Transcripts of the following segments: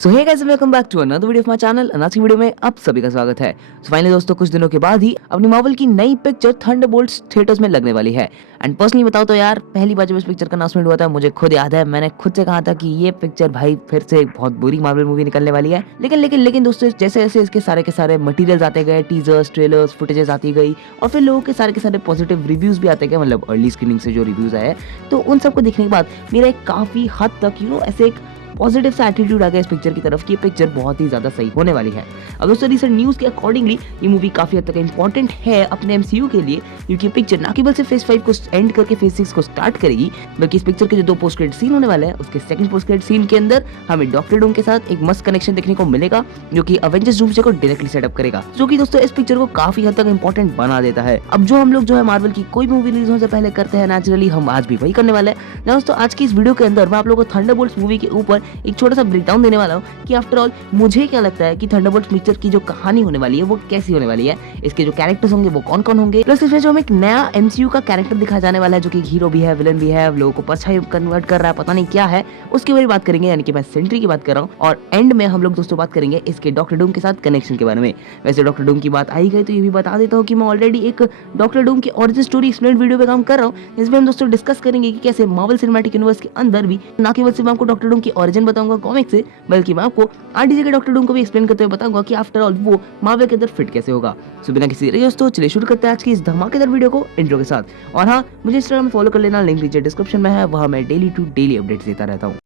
So hey guys, welcome back to another video of my channel. आज की video में आप सभी का स्वागत है। फाइनली दोस्तों, कुछ दिनों के बाद ही अपनी मार्वल की नई पिक्चर थंडरबोल्ट्स थिएटर्स में लगने वाली है। एंड पर्सनली बताओ तो यार, पहली बार जब इस पिक्चर का अनाउंसमेंट हुआ था, मुझे खुद याद है, मैंने खुद से कहा था कि ये पिक्चर भाई फिर से एक बहुत बुरी मार्वल मूवी निकलने वाली है। लेकिन दोस्तों, जैसे जैसे इसके सारे के सारे मटेरियल्स आते गए, टीजर्स, ट्रेलर्स, फुटेजेस आती गई और फिर लोगों के सारे पॉजिटिव रिव्यूज भी आते गए, मतलब अर्ली स्क्रीनिंग से जो रिव्यूज आए, तो उन सबको देखने के बाद मेरा एक काफी हद तक ऐसे एक पॉजिटिव सा एटीट्यूड आ गया इस पिक्चर की तरफ कि ये पिक्चर बहुत ही ज्यादा सही होने वाली है। अब दोस्तों, रिसेंट न्यूज के अकॉर्डिंगली ये मूवी काफी हद तक इंपॉर्टेंट है अपने एमसीयू के लिए, क्योंकि पिक्चर ना केवल से फेज 5 को एंड करके फेज 6 को स्टार्ट करेगी, बल्कि इस पिक्चर के जो 2 पोस्ट क्रेडिट सीन होने वाले हैं, उसके सेकंड पोस्ट क्रेडिट सीन के अंदर हमें डॉक्टर डूम के साथ एक मस्त कनेक्शन देखने को मिलेगा, जो कि अवेंजर्स डूम्सडे को डायरेक्टली सेटअप करेगा, जो कि दोस्तों इस पिक्चर को काफी हद तक इंपॉर्टेंट बना देता है। अब जो हम लोग मार्वल की कोई मूवी रिलीज होने से पहले करते हैं, नेचुरली हम आज भी वही करने वाले हैं। दोस्तों, आज की इस वीडियो के अंदर मैं आप लोगों को थंडरबोल्ट्स मूवी के ऊपर एक छोटा सा ब्रेकडाउन देने वाला हूं कि आफ्टर ऑल मुझे क्या लगता है कि थंडरबोल्ट्स पिक्चर की जो कहानी होने वाली है वो कैसी होने वाली है, इसके जो कैरेक्टर्स होंगे वो कौन कौन होंगे, प्लस इसमें जो हमें एक नया एमसीयू का कैरेक्टर दिखाया जाने वाला है, जो कि हीरो भी है, विलन भी है, लोगों को परछाई कन्वर्ट कर रहा है, पता नहीं क्या है, उसके बारे में बात करेंगे, यानी कि मैं सेंट्री की बात कर रहा हूँ। और एंड में हम लोग दोस्तों बात करेंगे इसके डॉक्टर डूम के साथ कनेक्शन के बारे में। वैसे डॉक्टर डूम की बात आई गई तो ये भी बता देता हूँ कि मैं ऑलरेडी एक डॉक्टर डूम की ओरिजिन स्टोरी एक्सप्लेन वीडियो पे काम कर रहा हूँ, इसमें हम दोस्तों डिस्कस करेंगे कि कैसे मार्वल सिनेमैटिक यूनिवर्स के अंदर भी ना केवल सिर्फ आपको डॉक्टर डूम की ओरिजिन बताऊंगा कॉमिक से, बल्कि मैं आपको आरडीजे के डॉक्टर डूम को भी एक्सप्लेन करते हुए बताऊंगा कि आफ्टर ऑल वो मार्वल के अंदर फिट कैसे होगा। सो बिना किसी देरी दोस्तों, चलिए शुरू करते हैं आज की इस धमाकेदार वीडियो को इंट्रो के साथ। और हाँ, मुझे इंस्टाग्राम में फॉलो कर लेना, लिंक नीचे डिस्क्रिप्शन में है, वहां मैं डेली टू डेली अपडेट्स देता रहता हूँ।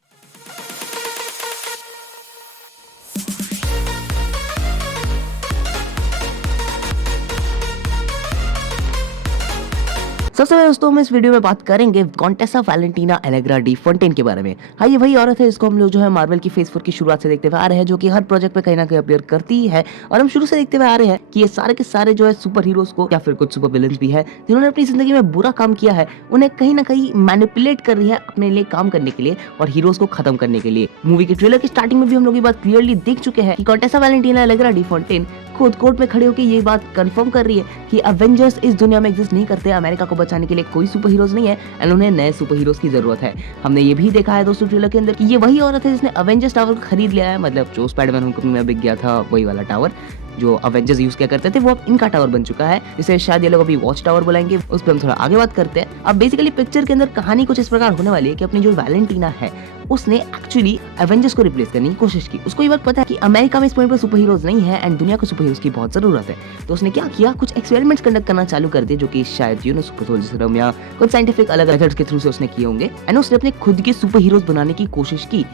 सबसे पहले दोस्तों हम इस वीडियो में बात करेंगे Contessa Valentina Allegra D Fontaine के बारे में। हाँ, ये वही औरत है जिसको हम लोग मार्वल की फेज 4 की शुरुआत से देखते हुए आ रहे हैं, जो कि हर प्रोजेक्ट पे कहीं ना कहीं अपीयर करती है। और हम शुरू से देखते हुए आ रहे हैं कि ये सारे के सारे सुपर हीरोज को या फिर कुछ सुपर विलन्स भी है जिन्होंने अपनी जिंदगी में बुरा काम किया है, उन्हें कहीं ना कहीं मैनिपुलेट कर रही है अपने लिए काम करने के लिए और हीरोज को खत्म करने के लिए। मूवी के ट्रेलर की स्टार्टिंग में भी हम लोग ये बात क्लियरली देख चुके हैं कि Contessa Valentina Allegra D Fontaine खुद कोर्ट में खड़े होकर ये बात कंफर्म कर रही है कि अवेंजर्स इस दुनिया में एग्जिस्ट नहीं करते, अमेरिका को बचाने के लिए कोई सुपर हीरोज नहीं है एंड उन्हें नए सुपर हीरोज की जरूरत है। हमने ये भी देखा है दोस्तों ट्रेलर के अंदर कि ये वही औरत है जिसने अवेंजर्स टावर को खरीद लिया है, मतलब जो स्पाइडरमैन होमकमिंग में बिक गया था वही वाला टावर जो अवेंजर्स यूज किया करते थे, वो अब इनका टावर बन चुका है, जिसे शायद ये लोग अभी वॉच टावर बुलाएंगे, उस पर हम थोड़ा आगे बात करते हैं। अब बेसिकली पिक्चर के अंदर कहानी कुछ इस प्रकार होने वाली है कि अपनी जो वैलेंटीना है उसने एक्चुअली एवेंजर्स को रिप्लेस करने की कोशिश की। उसको ये बात पता है कि अमेरिका में इस पॉइंट पर सुपर हीरोज नहीं है एंड दुनिया को सुपर हीरोज की बहुत जरूरत है, तो उसने क्या किया, कुछ एक्सपेरिमेंट्स कंडक्ट करना चालू कर दिए, जो कि शायद सुपर सोल्जर सीरम या कुछ साइंटिफिक अलग मेथड्स के थ्रू से उसने किए होंगे एंड उसने अपने खुद के सुपर हीरोज बनाने की कोशिश की।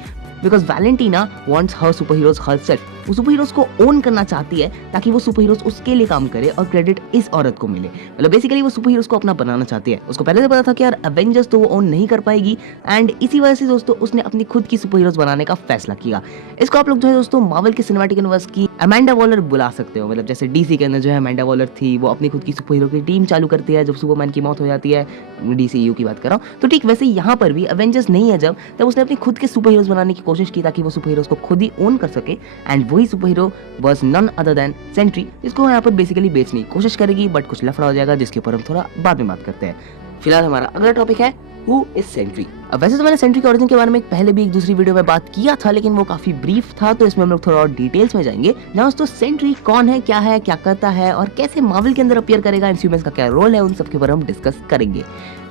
Because Valentina wants her super heroes herself, वो सुपर हीरोज को ओन करना चाहती है ताकि वो सुपर हीरोज उसके लिए काम करे और क्रेडिट इस औरत को मिले। मतलब बेसिकली वो सुपर हीरोज को अपना बनाना चाहती है। उसको पहले से पता था कि यार अवेंजर्स तो वो ओन नहीं कर पाएगी एंड इसी वजह से दोस्तों उसने अपनी खुद की सुपर हीरोज बनाने का फैसला किया। इसको आप लोग दोस्तों मार्वल के सिनेमैटिक यूनिवर्स की अमेंडा वॉलर बुला सकते हो। मतलब जैसे डीसी के अंदर अमेंडा वॉलर थी, वो अपनी खुद की सुपर हीरो की टीम चालू करती है जब सुपरमैन की मौत हो जाती है, डीसीयू की बात कर रहा हूँ, तो ठीक वैसे यहाँ पर भी अवेंजर्स नहीं है तब उसने अपनी खुद के सुपर हीरोज बनाने की कोशिश की ताकि वो सुपर हीरोज को खुद ही ओन कर सके एंड वही super hero was none other than Sentry, जिसको यहाँ पर बेसिकली बेचने की कोशिश करेगी, बट कुछ लफड़ा हो जाएगा जिसके ऊपर हम थोड़ा बाद में बात करते हैं। फिलहाल हमारा अगला टॉपिक है हु इज सेंट्री। अब वैसे तो मैंने सेंट्री के ओरिजिन के बारे में पहले भी एक दूसरी वीडियो में बात किया था, लेकिन वो काफी ब्रीफ था, तो इसमें हम लोग थोड़ा और डिटेल्स में जाएंगे। जहाँ दोस्तों सेंट्री कौन है, क्या करता है और कैसे मार्वल के अंदर अपीयर करेगा, एमसीयू में इसका क्या रोल है, उन सब के बारे में हम डिस्कस करेंगे।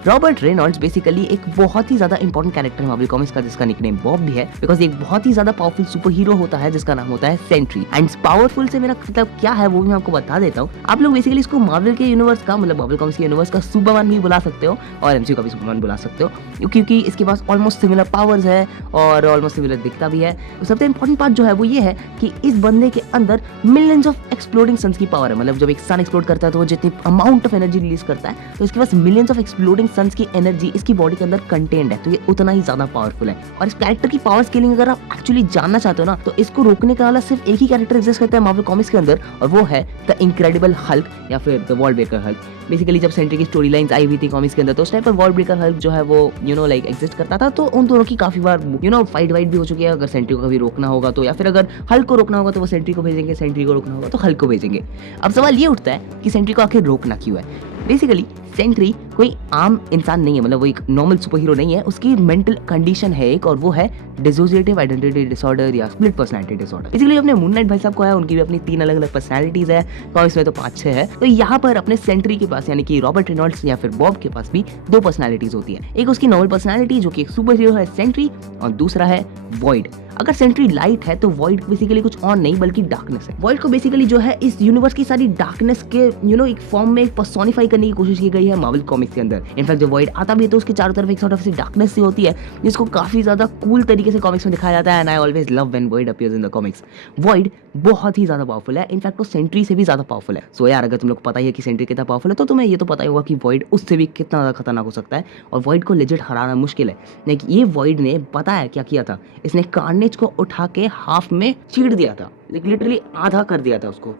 रॉबर्ट रेनॉल्ड्स बेसिकली एक बहुत ही ज्यादा इंपॉर्टेंट कैरेक्टर है मार्वल कॉमिक्स का, जिसका निकनेम बॉब भी है, बिकॉज एक बहुत ही ज्यादा पावरफुल सुपर हीरो होता है जिसका नाम होता है सेंट्री। एंड पावरफुल से मेरा मतलब क्या है वो भी मैं आपको बता देता हूँ। आप लोग बेसिकली इसको मार्वल के यूनिवर्स का, मतलब मार्वल कॉमिक्स के यूनिवर्स का सुपरमैन भी बुला सकते हो और एमसीयू का भी सुपरमैन बुला सकते हो, क्योंकि इसके पास ऑलमोस्ट सिमिलर पावर्स है और ऑलमोस्ट सिमिलर दिखता भी है। तो सबसे इंपॉर्टेंट पार्ट वो ये है कि इस बंदे के अंदर मिलियंस ऑफ एक्सप्लोडिंग सन्स की पावर है। मतलब जब एक सन एक्सप्लोड करता है तो वो जितनी अमाउंट ऑफ एनर्जी रिलीज करता है, तो इसके पास मिलियंस ऑफ एक्सप्लोडिंग सन्स की एनर्जी इसकी बॉडी के अंदर कंटेन्ड है, तो ये उतना ही ज्यादा पावरफुल है। और इस कैरेक्टर की पावर स्केलिंग अगर आप एक्चुअली जानना चाहते हो ना, तो इसको रोकने का वाला सिर्फ एक ही कैरेक्टर एग्जिस्ट करता है मार्वल कॉमिक्स के अंदर, और वो है द इनक्रेडिबल हल्क या फिर the wall breaker Hulk. Basically जब सेंट्री की स्टोरी लाइंस आई हुई थी कॉमिक्स के अंदर, तो उस टाइम पर वॉल ब्रेकर हल्क वो लाइक एग्जिस्ट करता था, तो उन दोनों की काफी बार फाइट भी हो चुकी है। अगर सेंट्री को कभी रोकना होगा तो, या फिर अगर हल्क को रोकना होगा तो वो सेंट्री को भेजेंगे, सेंट्री को रोकना होगा तो हल्क को भेजेंगे। अब सवाल ये उठता है कि सेंट्री को आखिर रोकना क्यों है। बेसिकली सेंट्री कोई आम इंसान नहीं है, मतलब वो एक नॉर्मल सुपर हीरो नहीं है, उसकी मेंटल कंडीशन है एक, और वो है डिसोसिएटिव आइडेंटिटी डिसऑर्डर या स्प्लिट पर्सनैलिटी डिसऑर्डर। बेसिकली अपने मून नाइट भाई साहब को है, उनकी भी अपनी 3 अलग अलग पर्सनैलिटीज है, कॉमिक्स में तो 5-6 है। तो यहाँ पर अपने सेंट्री के पास यानी कि रॉबर्ट रेनॉल्ड्स या फिर बॉब के पास भी 2 पर्सनैलिटीज होती है। एक उसकी नॉर्मल पर्सनैलिटी जो कि एक सुपर हीरो है सेंट्री, और दूसरा है वॉइड। अगर सेंट्री लाइट है तो वॉइड बेसिकली कुछ और नहीं बल्कि डार्कनेस है। वॉइड को बेसिकली जो है इस यूनिवर्स की सारी डार्कनेस के एक फॉर्म में पर्सोनिफाई करने की कोशिश की गई है मार्वल कॉमिक्स के अंदर। इनफैक्ट जब वॉइड आता भी है तो उसके चारों तरफ एक सॉर्ट ऑफ सी डार्कनेस सी होती है, जिसको काफी ज्यादा कूल तरीके से कॉमिक्स में दिखाया जाता है। And I always love when void appears in the comics. Void बहुत ही ज्यादा पावरफुल है, इनफैक्ट वो सेंट्री से भी ज्यादा पावरफुल है। सो यार, अगर तुम लोग पता ही है कि सेंट्री कितना पावरफुल है, तो तुम्हें ये तो पता ही होगा कि वॉइड उससे भी कितना ज्यादा खतरनाक हो सकता है, और वॉइड को लेजिट हराना मुश्किल है। लेकिन ये वॉइड ने पता है क्या किया था, इसने कार्नेज को उठा के हाफ में चीर दिया था, लिटरली आधा कर दिया था उसको।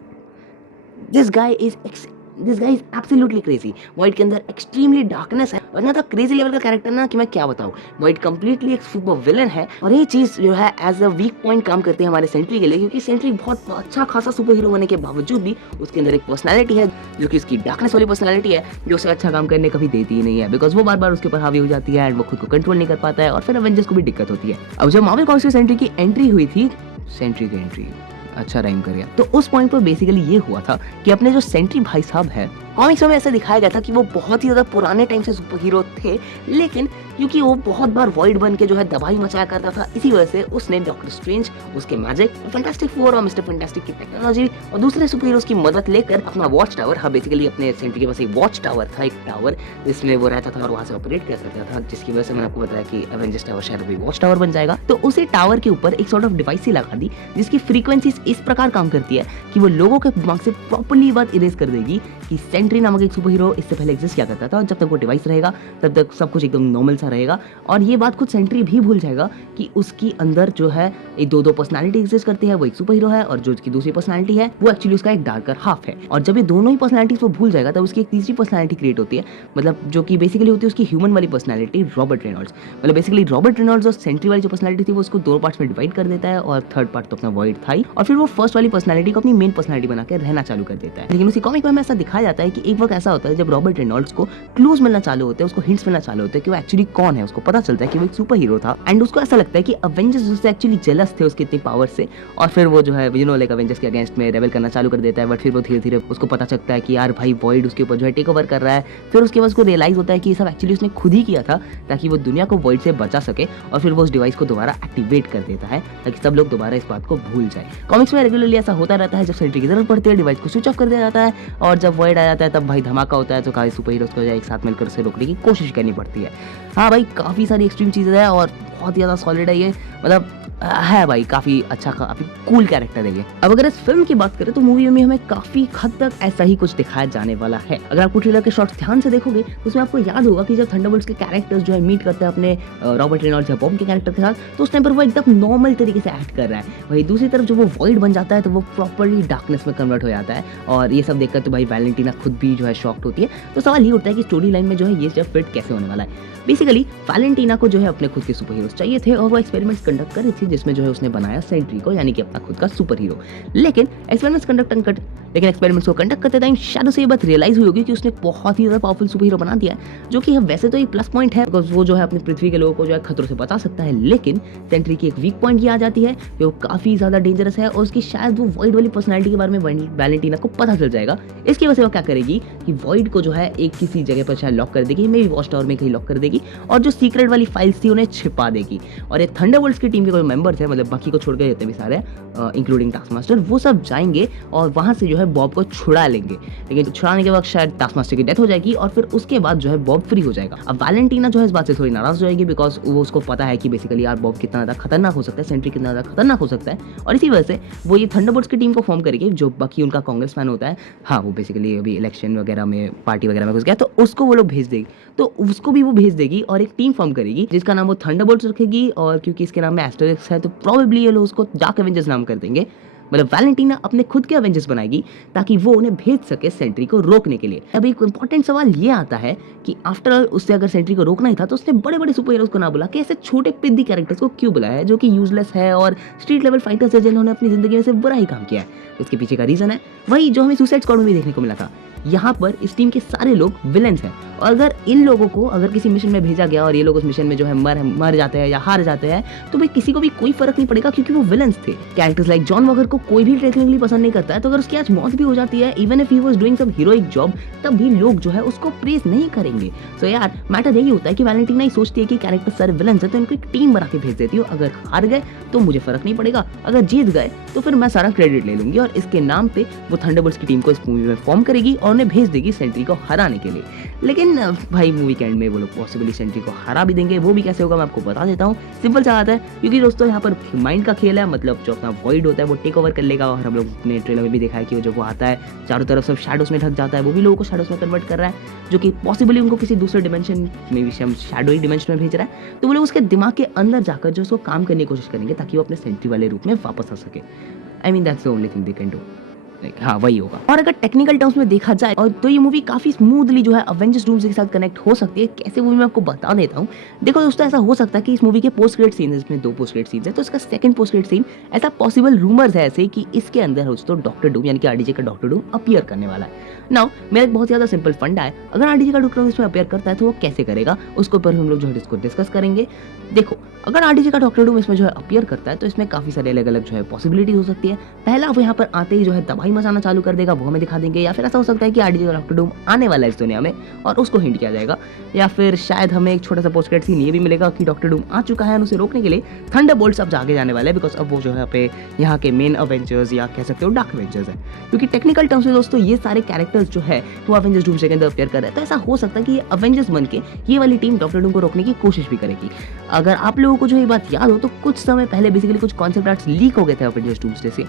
This guy is absolutely crazy. Void के अंदर एक्सट्रीमली डार्कनेस है, और ना तो क्रेजी लेवल का कैरेक्टर ना कि मैं क्या बताऊं। वॉइड कंप्लीटली एक सुपर विलन है, और ये चीज जो है एज अ वीक पॉइंट काम करती है हमारे सेंट्री के लिए, क्योंकि सेंट्री बहुत अच्छा खासा सुपर हीरो होने के बावजूद भी उसके अंदर एक पर्सनैलिटी है जो कि उसकी डार्कनेस वाली पर्सनैलिटी है, जो उसे अच्छा काम करने कभी देती ही नहीं है, बिकॉज वो बार बार उसके ऊपर हावी हो जाती है एंड वो खुद को कंट्रोल नहीं कर पाता है, और फिर एवेंजर्स को भी दिक्कत होती है। अब जब मार्वल कॉमिक्स में सेंट्री की एंट्री हुई थी, सेंट्री की एंट्री अच्छा राइम कर गया, तो उस पॉइंट पर बेसिकली ये हुआ था कि अपने जो सेंट्री भाई साहब है, कॉमिक्स में ऐसा दिखाया गया था कि वो बहुत ही ज्यादा पुराने टाइम से सुपर हीरो थे, लेकिन क्योंकि वो बहुत बार वॉइड बन के जो है दवाई मचाया करता था, इसी वजह से उसने डॉक्टर स्ट्रेंज, उसके मैजिक, फैंटास्टिक फोर और मिस्टर फैंटास्टिक की टेक्नोलॉजी और दूसरे सुपर हीरोज की मदद लेकर अपना वॉच टावर, हाँ बेसिकली अपने सेंट्री के पास एक वॉच टावर था, एक टावर जिसमें वो रहता था और वहां से ऑपरेट किया करता था, जिसकी वजह से मैंने आपको बताया कि एवेंजर्स टावर शायद अभी वॉच टावर बन जाएगा। तो उसी टावर के ऊपर एक सॉर्ट ऑफ डिवाइस ही लगा दी, जिसकी फ्रीक्वेंसीज इस प्रकार काम करती है कि वो लोगों के दिमाग से प्रॉपर्ली बात इरेज कर देगी कि सेंट्री नामक एक सुपर हीरो इससे पहले एग्जिस्ट किया करता था, और जब तक वो डिवाइस रहेगा तब तक सब कुछ एकदम नॉर्मल सा रहेगा। और ये बात खुद सेंट्री भी भूल जाएगा कि उसकी अंदर जो है एक दो पर्सनालिटी एग्जिस्ट करती है, वो एक सुपर हीरो है, और जो उसकी दूसरी पर्सनालिटी है वो एक्चुअली उसका एक डार्कर हाफ है। और जब ये दोनों ही पर्सनालिटीज वो भूल जाएगा तब उसकी एक तीसरी पर्सनालिटी क्रिएट होती है, मतलब जो कि बेसिकली होती है उसकी ह्यूमन वाली पर्सनालिटी, रॉबर्ट रेनॉल्ड्स। मतलब बेसिकली रॉबर्ट रेनॉल्ड्स और सेंट्री वाली जो पर्सनालिटी थी वो उसको 2 पार्ट्स में डिवाइड कर देता है, और थर्ड पार्ट तो अपना वॉइड था ही, और फिर वो फर्स्ट वाली पर्सनालिटी को अपनी मेन पर्सनालिटी बना के रहना चालू कर देता है। लेकिन उसी कॉमिक में ऐसा दिखाया जाता है कि एक वक्त ऐसा होता है जब रॉबर्ट रेनॉल्ड्स को क्लूज मिलना चालू होते हैं, उसको हिंट्स मिलना चालू होते हैं कि वो एक्चुअली कौन है। उसको पता चलता है कि वो एक सुपर हीरो था, एंड उसको ऐसा लगता है कि अवेंजर्स उससे एक्चुअली जेलस थे उसके इतनी पावर से, और फिर वो जो है लाइक अवेंजर्स के अगेंस्ट में रेबल करना चालू कर देता है। बट फिर वो धीरे धीरे उसको पता चलता है कि यार भाई वॉइड उसके ऊपर जो है टेक ओवर कर रहा है। फिर उसके बाद उसको रियलाइज होता है कि ये सब एक्चुअली उसने खुद ही किया था ताकि वो दुनिया को वॉइड से बचा सके, और फिर वो उस डिवाइस को दोबारा एक्टिवेट कर देता है ताकि सब लोग दोबारा इस बात को भूल जाए। कॉमिक्स में रेगुलरली ऐसा होता रहता है, जब सेंट्री की जरूरत पड़ती है डिवाइस को स्विच ऑफ कर दिया जाता है, और जब वॉइड आ जाता है तब भाई धमाका होता है, तो काफी सुपर हीरोज को एक साथ मिलकर उसे रोकने की कोशिश करनी पड़ती है। हाँ भाई, काफी सारी एक्सट्रीम चीजें हैं और बहुत ही ज्यादा सॉलिड है ये, मतलब है भाई काफी अच्छा, काफी कूल कैरेक्टर है ये। अब अगर इस फिल्म की बात करें तो मूवी में हमें काफी हद तक ऐसा ही कुछ दिखाया जाने वाला है। अगर आपको ट्रेलर के शॉट्स ध्यान से देखोगे तो उसमें आपको याद होगा कि जब थंडरबोल्ट्स के कैरेक्टर्स जो है मीट करते हैं अपने रॉबर्ट रेनॉल्ड्स या बॉब के कैरेक्टर के साथ, तो उस टाइम पर वो एकदम नॉर्मल तरीके से एक्ट कर रहा है। वही दूसरी तरफ जब वो वॉइड बन जाता है तो वो प्रॉपर्ली डार्कनेस में कन्वर्ट हो जाता है, और ये सब देखकर तो भाई वैलेंटीना खुद भी जो है शॉक्ड होती है। तो सवाल ये उठता है कि स्टोरी लाइन में जो है ये सब फिट कैसे होने वाला है। बेसिकली वैलेंटीना को जो है अपने खुद के सुपर हीरोज चाहिए थे, और वो एक्सपेरिमेंट्स कंडक्ट कर रही थी जिसमें जो है उसने बनाया सेंट्री को, यानी कि अपना खुद का सुपर हीरो। लेकिन एक्सपेरिमेंट्स को कंडक्ट करते टाइम शैडो से ये बात रियलाइज हुई होगी कि उसने बहुत ही ज्यादा पावरफुल सुपर हीरो बना दिया है, जो कि वैसे तो एक प्लस पॉइंट है बिकॉज वो जो है अपनी पृथ्वी के लोगों को जो है खतरों से बचा सकता है। लेकिन सेंट्री की एक वीक पॉइंट ये आ जाती है कि वो काफी ज्यादा डेंजरस है, और उसकी शायद वो वॉइड वाली पर्सनैलिटी के बारे में वैलेंटीना को पता चल जाएगा। इसकी वजह से वो क्या करेगी कि वॉइड को जो है एक किसी जगह पर शायद लॉक कर देगी, मे बी वॉच टावर में कहीं लॉक कर देगी, और जो सीक्रेट वाली फाइल्स थी उन्हें छिपा देगी। और ये थंडरबोल्ट्स की टीम के कोई मेंबर थे, मतलब बाकी को छोड़ के जितने भी सारे इंक्लूडिंग टास्कमास्टर, वो सब जाएंगे और वहां से जो है बॉब को छुड़ा लेंगे। लेकिन छुड़ाने के वक्त शायद टास्कमास्टर की डेथ हो जाएगी, और फिर उसके बाद जो है बॉब फ्री हो जाएगा। अब वैलेंटीना जो है इस बात से थोड़ी नाराज हो जाएगी बिकॉज वो उसको पता है कि बेसिकली यार बॉब कितना ज्यादा खतरनाक हो सकता है, सेंट्री कितना ज्यादा खतरनाक हो सकता है, और इसी वजह से वो ये थंडरबोल्ट्स की टीम को फॉर्म करेगी। जो बाकी उनका कांग्रेसमैन होता है, हाँ वो बेसिकली अभी इलेक्शन वगैरह में पार्टी वगैरह में घुस गया, तो उसको वो लोग भेज देगी, तो उसको भी वो भेज देगी और एक टीम फॉर्म करेगी जिसका नाम वो थंडरबोल्ट्स रखेगी। और क्योंकि इसके नाम में एस्टेरिक्स है तो प्रोबेबली ये लोग उसको डार्क एवेंजर्स नाम कर देंगे। मतलब वैलेंटीना अपने खुद के अवेंजर्स बनाएगी ताकि वो उन्हें भेज सके सेंट्री को रोकने के लिए। अब एक इंपॉर्टेंट सवाल ये आता है कि आफ्टर ऑल उससे अगर सेंट्री को रोकना ही था तो उसने बड़े बड़े सुपर हीरोज को ना बुला के ऐसे छोटे पिद्दी कैरेक्टर्स को क्यों बुलाया है जो कि यूजलेस है और स्ट्रीट लेवल फाइटर्स है जिन्होंने अपनी जिंदगी में सिर्फ बुरा ही काम किया है। इसके पीछे का रीजन है वही जो हमें सुसाइड स्क्वाड में भी देखने को मिला था। यहाँ पर इस टीम के सारे लोग विलेंस हैं और अगर इन लोगों को अगर किसी मिशन में भेजा गया और ये लोग उस मिशन में जो है मर जाते हैं या हार जाते हैं तो भाई किसी को भी कोई फर्क नहीं पड़ेगा क्योंकि वो विलेंस थे। कैरेक्टर्स लाइक जॉन वॉकर को कोई भी टेक्निकली पसंद नहीं करता है तो अगर उसकी आज मौत भी हो जाती है even if he was doing some heroic job तब भी लोग जो है उसको प्रेज नहीं करेंगे। सो यार मैटर यही होता है कि वैलेंटीना ही सोचती है कि कैरेक्टर सारे विलेंस है तो इनको एक टीम बना के भेज देती हूँ। अगर हार गए तो मुझे फर्क नहीं पड़ेगा, अगर जीत गए तो फिर मैं सारा क्रेडिट ले लूंगी और इसके नाम पे वो थंडरबोल्ट्स की टीम को इस मूवी में फॉर्म करेगी और उन्हें भेज देगी सेंट्री को हराने के लिए। लेकिन भाई मूवी के एंड में वो लोग पॉसिबली सेंट्री को हरा भी देंगे, वो भी कैसे होगा मैं आपको बता देता हूँ। सिंपल सा बात है क्योंकि दोस्तों यहाँ पर माइंड का खेल है, मतलब जो अपना वॉइड होता है वो टेक ओवर कर लेगा और हम लोग ने ट्रेलर में भी देखा है कि जो वो आता है चारों तरफ सब शैडोज में ढक जाता है, वो भी लोगों को शैडोज में कन्वर्ट कर रहा है जो कि पॉसिबली उनको किसी दूसरे डिमेंशन में भी शैडोई डिमेंशन में भेज रहा है। तो वो लोग उसके दिमाग के अंदर जाकर जो उसको काम करने की कोशिश करेंगे ताकि वो अपने सेंट्री वाले रूप में वापस आ सके। I mean that's the only thing they can do. हाँ वही होगा। और अगर टेक्निकल टर्म्स में देखा जाए और तो ये मूवी काफी स्मूथली जो है अवेंजर्स डूम्सडे के साथ कनेक्ट हो सकती है। कैसे मूवी मैं आपको बता देता हूँ। देखो दोस्तों ऐसा हो सकता है कि इस मूवी के पोस्ट क्रेडिट सीन, इसमें 2 पोस्ट क्रेडिट सीन्स है तो इसका सेकंड पोस्ट क्रेडिट सीन ऐसा पॉसिबल रूमर्स है ऐसे कि इसके अंदर दोस्तों डॉक्टर डूम यानी कि आरडीजे का डॉक्टर डूम अपीयर करने वाला है। नाउ मेरा एक बहुत ज्यादा सिंपल फंडा है, अगर आरडीजे का डॉक्टर डूम इसमें अपीयर करता है तो वो कैसे करेगा उसके ऊपर हम लोग जो है इसको डिस्कस करेंगे। देखो अगर आरडीजे का डॉक्टर डूम इसमें जो है अपीयर करता है तो इसमें काफी सारे अलग अलग जो है पॉसिबिलिटी हो सकती है। पहला वो यहाँ पर आते ही जो है तबाही मचाना चालू कर देगा, वो हमें दिखा देंगे, या फिर ऐसा हो सकता है कि आरडीजे का डॉक्टर डूम आने वाला है इस दुनिया में और उसको हिंट किया जाएगा, या फिर शायद हमें एक छोटा सा पोस्ट क्रेडिट सीन ये भी मिलेगा कि डॉक्टर डूम आ चुका है और उसे रोकने के लिए थंडरबोल्ट्स अब आगे जाने वाले हैं बिकॉज अब वो जो है पे यहाँ के मेन अवेंजर्स या कह सकते हो डार्क अवेंजर्स है। क्योंकि टेक्निकल टर्म्स में दोस्तों ये सारे कैरेक्टर्स जो है वो अवेंजर्स डूम्सडे के अंदर अपीयर कर रहे हैं तो ऐसा हो सकता है कि ये अवेंजर्स बन के ये वाली टीम डॉक्टर डूम को रोकने की कोशिश भी करेगी। अगर आप लोगों को जो ये बात याद हो तो कुछ समय पहले बेसिकली कुछ कॉन्सेप्ट आर्ट्स लीक हो गए थे अवेंजर्स डूम्सडे से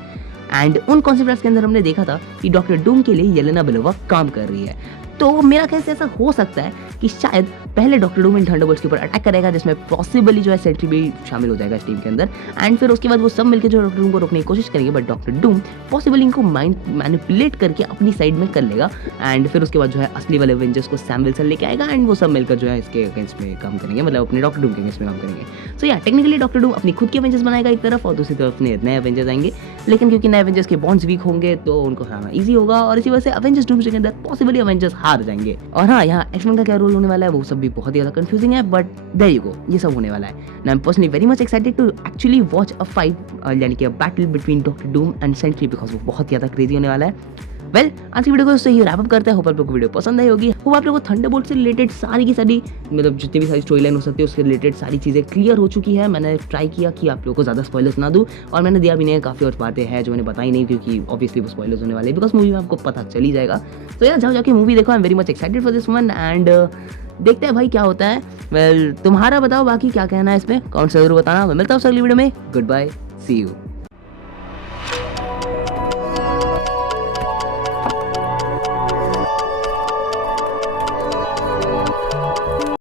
एंड उन कॉन्सेप्ट आर्ट्स के अंदर हमने देखा था कि डॉक्टर डूम के लिए येलेना बेलोवा काम कर रही है। तो मेरा ख्याल से ऐसा हो सकता है कि शायद पहले डॉक्टर डूम इन थंडरबोल्ट्स के ऊपर अटैक करेगा जिसमें पॉसिबली जो है सेंट्री भी शामिल हो जाएगा इस टीम के अंदर एंड फिर उसके बाद वो सब मिलकर जो डॉक्टर डूम को रोकने की कोशिश करेंगे बट डॉक्टर डूम पॉसिबली इनको माइंड मैनिपुलेट करके अपनी साइड में कर लेगा एंड फिर उसके बाद जो है असली वाले एवेंजर्स को सैम विल्सन लेके आएगा एंड वो सब मिलकर जो है इसके अगेंस्ट में काम करेंगे, मतलब अपने डॉक्टर डूम के अगेंस्ट में काम करेंगे। सो या टेक्निकली डॉक्टर डूम अपनी खुद के एवेंजर्स बनाएगा एक तरफ और दूसरी तरफ अपने नए एवेंजर्स आएंगे, लेकिन क्योंकि नए एवेंजर्स के बॉन्ड्स वीक होंगे तो उनको हराना ईजी होगा और इसी वजह से अवेंजर्स डूम्सडे के अंदर पॉसिबली अवेंजर्स हार जाएंगे। और हाँ यहाँ एक्समैन का क्या रोल होने वाला है वो सब भी बहुत ही ज्यादा कंफ्यूजिंग है बट देयर यू गो, ये सब होने वाला है। I am personally very much excited to actually watch a fight यानी कि a battle between doctor Doom and Sentry because वो बहुत ज्यादा क्रेजी होने वाला है। वेल आज की वीडियो को दोस्तों ये रैप अप करते हैं। होप आप लोगों को वीडियो पसंद आई होगी। होप आप लोगों को थंडरबोल्ट से रिलेटेड सारी की सारी मतलब जितनी भी सारी स्टोरी लाइन हो सकती है उसके रिलेटेड सारी चीज़ें क्लियर हो चुकी है। मैंने ट्राई किया कि आप लोगों को ज़्यादा स्पॉयलर्स ना दूँ और मैंने दिया भी नहीं, काफ़ी और बातें हैं जो मैंने बताई नहीं क्योंकि ऑब्वियसली वो स्पॉयलर्स होने वाले बिकॉज मूवी में आपको पता चल ही जाएगा। तो यार जाओ जाके मूवी देखो। I am very much excited for this one and देखते हैं भाई क्या होता है। वेल तुम्हारा बताओ बाकी क्या कहना है इसमें, कमेंट से जरूर बताना। मैं मिलता हूँ अगली वीडियो में। Goodbye, see you.